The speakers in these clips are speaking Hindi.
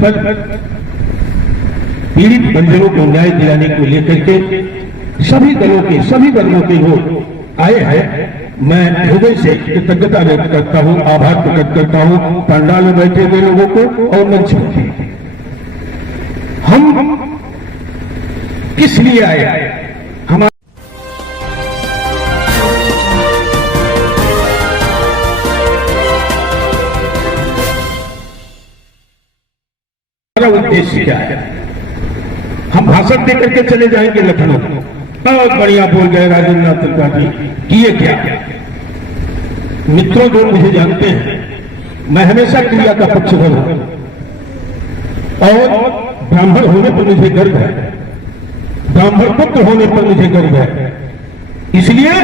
पर पीड़ित परिजनों को न्याय दिलाने को लेकर के सभी दलों के सभी वर्गों के लोग आए हैं। मैं हृदय से कृतज्ञता व्यक्त करता हूं, आभार प्रकट करता हूं पंडाल में बैठे हुए लोगों को और मंच पर। हम किस लिए आए? हमारा उद्देश्य क्या है? हम भाषण देकर के चले जाएंगे लखनऊ, बहुत बढ़िया बोल गए राजेंद्र त्रिपाठी, किए क्या? मित्रों जो मुझे जानते हैं, मैं हमेशा क्रिया का पक्षधर हूं और ब्राह्मण होने पर मुझे गर्व है, ब्राह्मण पुत्र होने पर मुझे गर्व है। इसलिए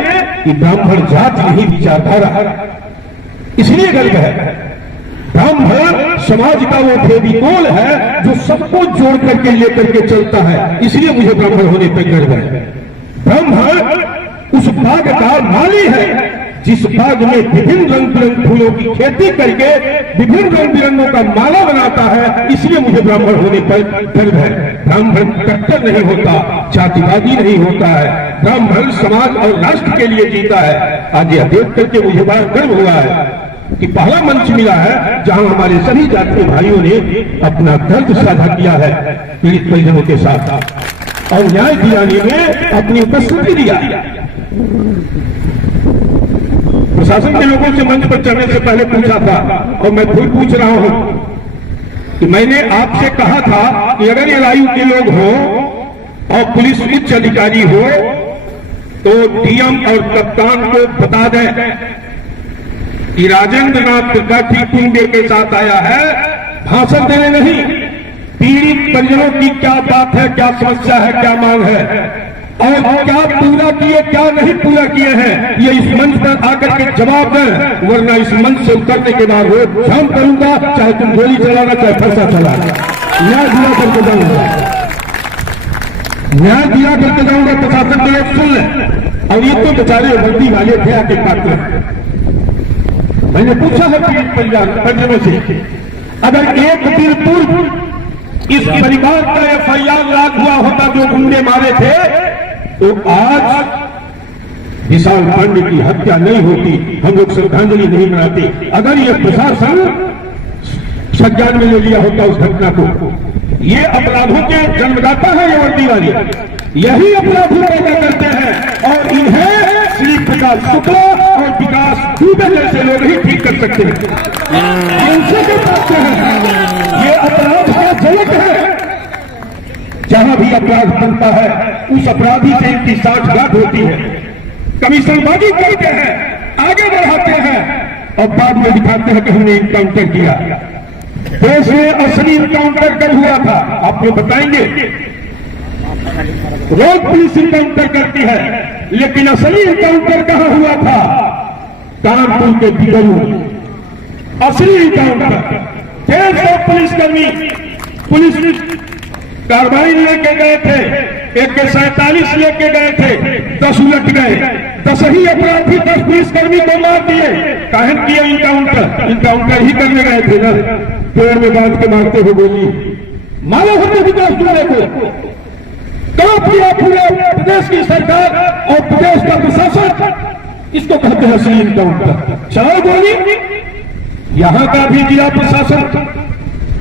कि ब्राह्मण जात नहीं विचारधारा, इसलिए गर्व है। ब्राह्मण समाज का वो फेविकोल है जो सबको जोड़ करके लेकर के चलता है, इसलिए मुझे ब्राह्मण होने पर गर्व है। ब्राह्मण उस बाग का माली है जिस बाग में विभिन्न रंग बिरंगे फूलों की खेती करके विभिन्न रंग बिरंगों का माला बनाता है, इसलिए मुझे ब्राह्मण होने पर गर्व है। ब्राह्मण कट्टर नहीं होता, जातिवादी नहीं होता है, ब्राह्मण समाज और राष्ट्र के लिए जीता है। आज यह देख करके मुझे बड़ा गर्व हुआ है कि पहला मंच मिला है जहां हमारे सभी जातीय भाइयों ने अपना दर्द साझा किया है पीड़ित परिजनों के साथ और न्याय दिलाने में अपनी उपस्थिति दिया। प्रशासन के लोगों से मंच पर चढ़ने से पहले पूछा था और मैं फिर पूछ रहा हूं कि मैंने आपसे कहा था कि अगर एलआईयू के लोग हो और पुलिस उच्च अधिकारी हो तो डीएम और कप्तान को बता दें कि राजेंद्र नाथ त्रिपाठी कुंबे के साथ आया है भाषण देने नहीं, पीड़ित परिजनों की क्या बात है, क्या समस्या है, क्या मांग है और क्या पूरा किए क्या नहीं पूरा किए हैं, ये इस मंच पर आकर के जवाब दें, वरना इस मंच से उतरने के बाद वो जाम करूंगा, चाहे तुम गोली चलाना चाहे फरसा चलाना, न्याय दिला करके जाऊंगा, न्याय दिला करके जाऊंगा। प्रशासन के लोग सुन लें। और ये तो बेचारे वर्दी वाले थे आके पात्र, मैंने पूछा है पीड़ित परिजनों से, अगर एक दिन पूर्व इस परिवार का एफआईआर लाग हुआ होता जो गुंडे मारे थे तो आज विशाल पांडे की हत्या नहीं होती, हम लोग श्रद्धांजलि नहीं मनाते। अगर ये प्रशासन संज्ञान में ले लिया होता उस घटना को। ये अपराधों के जन्मदाता है ये वर्दी वाले, यही अपराधी पैदा करते हैं और इन्हें श्री प्रकाश शुक्ला और विकास दुबे जैसे लोग ही ठीक कर सकते हैं। इनसे जो पाते हैं ये अपराध का जनक है। जहां भी अपराध बनता है उस अपराधी से इनकी साठगांठ होती है, कमीशनबाजी करते हैं, आगे बढ़ाते हैं और बाद में दिखाते हैं कि हमने इनकाउंटर किया। देश में असली इनकाउंटर कब हुआ था आपको बताएंगे? रोज पुलिस इनकाउंटर करती है लेकिन असली इनकाउंटर कहां हुआ था? कानपुर के बिगड़ू असली इनकाउंटर। 150 पुलिसकर्मी पुलिस कार्रवाई लेके गए थे, AK-47 लेके गए थे, 10 उलट गए, 10 ही अपराधी 10 पुलिसकर्मी को मार दिए। काहे किया इनकाउंटर? इनकाउंटर ही करने गए थे ना, पेड़ में बांध के मारते हुए गोली मारे होते विकास दुबे को। कहां किया पूरे प्रदेश की सरकार और प्रदेश का प्रशासन? इसको कहते हैं असली इनकाउंटर। चलो गोली। यहां का भी जिला प्रशासन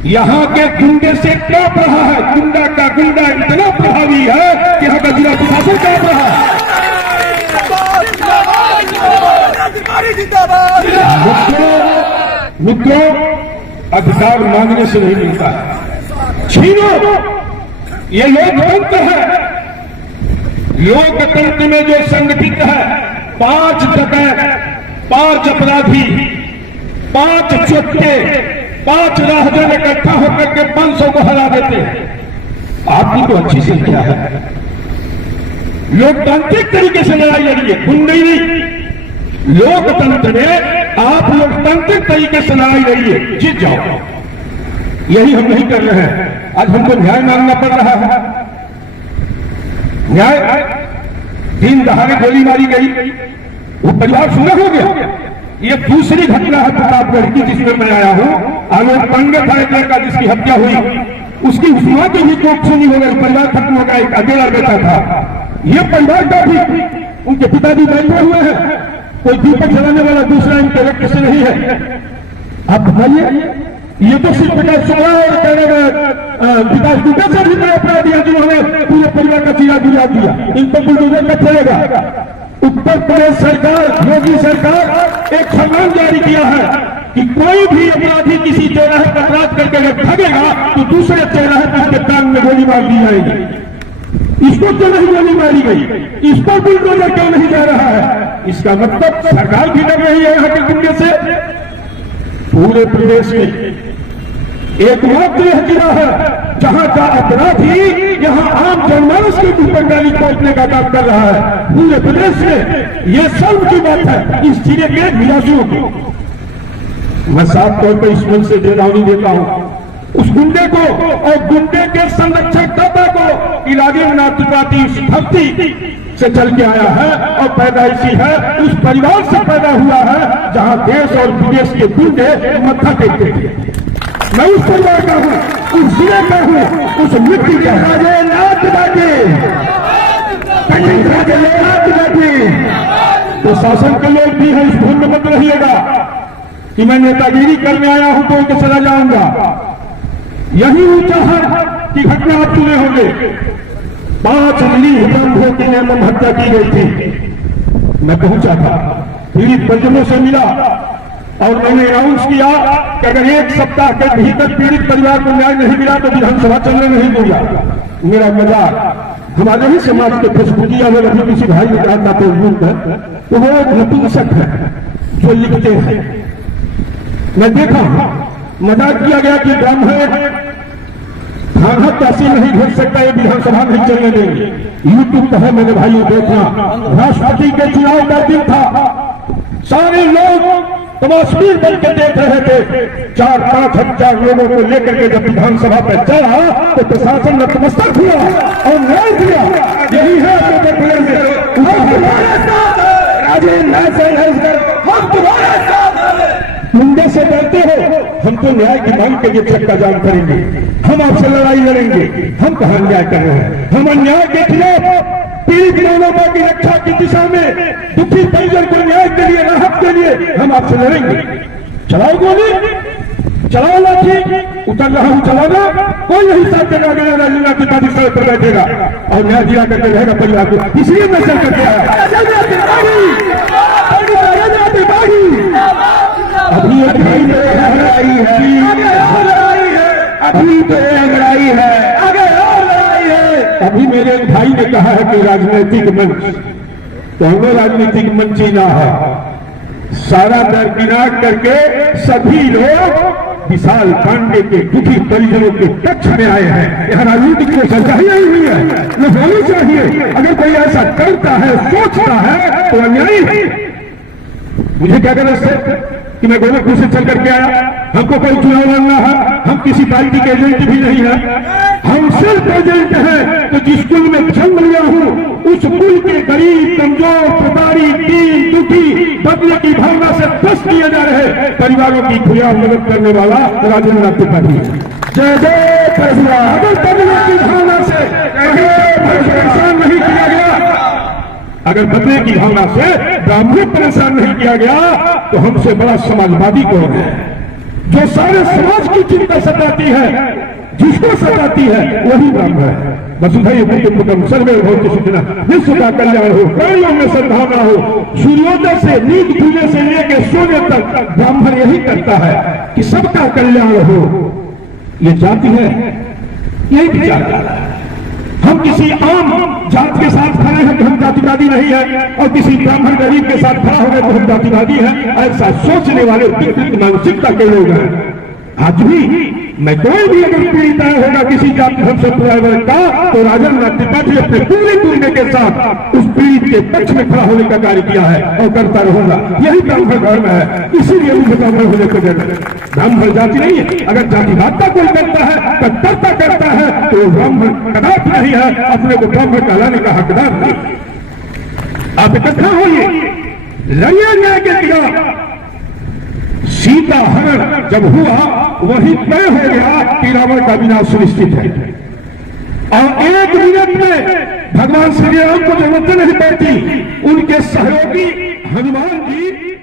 यहां के गुंडे से कांप रहा है, गुंडा का गुंडा इतना प्रभावी है कि यहां का जिला प्रशासन कांप रहा है। मित्रों, अधिकार मांगने से नहीं मिलता है, छीनो। ये लोकतंत्र है। लोकतंत्र में जो संगठित है 5 डकैत, 5 अपराधी, 5 चोट्टे, 5 राहगीर इकट्ठा होकर के 500 को हरा देते हैं। आपकी तो अच्छी संख्या है। लोकतांत्रिक तरीके से लड़ाई लड़िए, गुंडे नहीं। लोकतंत्र में आप लोकतांत्रिक तरीके से लड़ाई लड़िए, जीत जाओ। यही हम नहीं कर रहे हैं। आज हमको न्याय मांगना पड़ रहा है। न्याय दिन दहाड़े गोली मारी गई, वो परिवार सुना हो गया। ये दूसरी घटना है प्रतापगढ़ की जिसमें मैं आया हूं। आलोक पांडे था एक लड़का जिसकी हत्या हुई, उसकी मां की भी कोख सुनी हो गई, परिवार खत्म हो गया, एक अकेला बेटा था। ये परिवार का भी उनके पिताजी बैठे हुए हैं, कोई दीपक जलाने वाला दूसरा इनके व्यक्ति से नहीं है। आप बताइए, ये तो सिर्फ बेटा सोलह और कहने में विकास दुबे से भी बड़ा अपराध दिया जिन्होंने पूरे परिवार का चीरा गुजार दिया। इन पर बुलडोजर कब चलेगा? उत्तर प्रदेश सरकार, योगी सरकार एक फरमान जारी किया है कि कोई भी अपराधी किसी चौराहे पर अपराध करके अगर भागेगा तो दूसरे चौराहे पर उसके कान में गोली मार दी जाएगी। इसको क्यों नहीं गोली मारी गई? इस पर बुलडोजर क्यों नहीं जा रहा है? इसका मतलब सरकार भी डर रही है यहाँ के गुंडे से। पूरे प्रदेश में एकमात्र यह जिला है जहां का अपराधी यहां आम जनमानस के ऊपर गाली पहुंचने का काम कर रहा है। पूरे प्रदेश में यह शर्म की बात है इस जिले के निवासियों की। मैं साफ तौर पर इस मन से चेतावनी देता हूं उस गुंडे को और गुंडे के संरक्षक दाता को। इलाके में नाती भक्ति से चल के आया है और पैदाइशी है, उस परिवार से पैदा हुआ है जहां देश और विदेश के गुंडे मत्था टेकते थे। मैं उस परिवार का हूं, उस जिले का हूं, उस मिट्टी का राजेनाथ बाटी, राजेनाथ बाटी। तो शासन के लोग भी हैं, इस भूल में मत रहिएगा कि मैं नेतागिरी करने आया हूं तो उनके चला जाऊंगा। यही ऊंचा है कि घटना आप सुने होंगे, 5 नीलकंठों की निर्मम हत्या की गई थी। मैं पहुंचा था, पीड़ित परिजनों से मिला और मैंने अनाउंस किया कि अगर 1 सप्ताह के भीतर पीड़ित परिवार को न्याय नहीं मिला तो विधानसभा चलने नहीं दूंगा। मेरा मजाक हमारे ही समाज के फेसबुकिया में अभी किसी भाई ने कहा था फेसबुक पर, तो वो एक नपुंसक है जो लिखते हैं। मैं देखा मजाक किया गया कि ब्राह्मण थाना तहसील नहीं भेज सकता, ये विधानसभा नहीं चलने देंगे। यूट्यूब पर है, मैंने भाइयों देखा, राष्ट्रपति के चुनाव का दिन था, सारे लोग तमाशबीन बन के देख रहे थे। 4-5 हजार लोगों को लेकर के जब विधानसभा पर चला तो प्रशासन नतमस्तक हुआ और न्याय दिया। यही है मुंडे से डरते हो, हम तो न्याय की मांग के लिए चक्का जाम करेंगे, हम आपसे लड़ाई लड़ेंगे। हम कहां न्याय कर रहे हैं? हम अन्याय के खिलाफ, पीड़ित मानवता की रक्षा की दिशा में, दुखी परिजन को न्याय के लिए, राहत के लिए हम आपसे लड़ेंगे। चलाओ गोली, चलाओ लाठी, उतर रहा हूं चलाना, कोई नहीं साथ देगा। राजेंद्र त्रिपाठी सड़क पर बैठेगा और न्याय दिया करके रहेगा परिवार को। इसलिए मैं चल करके आया। अभी एक भाई ने लड़ाई है, अभी तो लड़ाई है, आगे और लड़ाई है। अभी मेरे एक भाई ने कहा है कि राजनीतिक मंच, तो हमें राजनीतिक मंच ही ना है। सारा दरकिनार करके सभी लोग विशाल पांडे के दुखी परिजनों के पक्ष में आए हैं। यहाँ राजनीतिक को सच्चाई आई हुई है, न होनी चाहिए। अगर कोई ऐसा करता है, सोचता है तो अन्यायी है। मुझे क्या करना है कि मैं गोरखपुर से चल करके आया, हमको कोई चुनाव लड़ना है, हम किसी पार्टी के एजेंट भी नहीं है, हम सिर्फ एजेंट हैं। तो जिस कुल में जन्म लिया हूं उस कुल के गरीब, कमजोर, प्रभारी, दीन, दुखी, बदले की भावना से त्रस्त किए जा रहे परिवारों की खुला मदद करने वाला राजेंद्र त्रिपाठी। जय जय फैसला। अगर बदले की भावना से परेशान नहीं किया गया, अगर बदले की भावना से ब्राह्मण परेशान नहीं किया गया तो हमसे बड़ा समाजवादी कौन है? जो सारे समाज की चिंता सताती है, जिसको सताती है वही ब्राह्मण है। वसुधैव कुटुम्बकम सर्वभौम सुखिनः, विश्व का कल्याण हो, प्राणियों में सद्भावना हो। सूर्योदय से नींद खुलने से लेकर सोने तक ब्राह्मण यही करता है कि सबका कल्याण हो। ये जाति है, यही विचारधारा है। हम किसी आम जात के साथ खड़े हैं तो हम जातिवादी नहीं है, और किसी ब्राह्मण गरीब के साथ खड़ा हो गए तो हम जातिवादी हैं। ऐसा सोचने वाले विकृत मानसिकता के लोग हैं। आज भी मैं कोई भी अगर पीड़ित होगा किसी जाति संप्रदाय का तो राजेंद्र त्रिपाठी अपने पूरे गुंडे के साथ उस पीड़ित के पक्ष में खड़ा होने का कार्य किया है और करता रहूंगा। यही ब्राह्मण धर्म है, इसीलिए मुझे ब्राह्मण होने को डर है। ब्राह्मण जाति नहीं है। अगर जातिवादता कोई करता है, कट्टरता करता है तो ब्राह्मण कदापि नहीं है, अपने को ब्राह्मण कहलाने का हकदार नहीं। आप इकट्ठा होइए, लड़िए न्याय के खिलाफ। सीता हरण जब हुआ वही तय हो गया कि रावण का विनाश सुनिश्चित है। और 1 मिनट में भगवान श्री राम को जो वचन नहीं बैठी, उनके सहयोगी हनुमान जी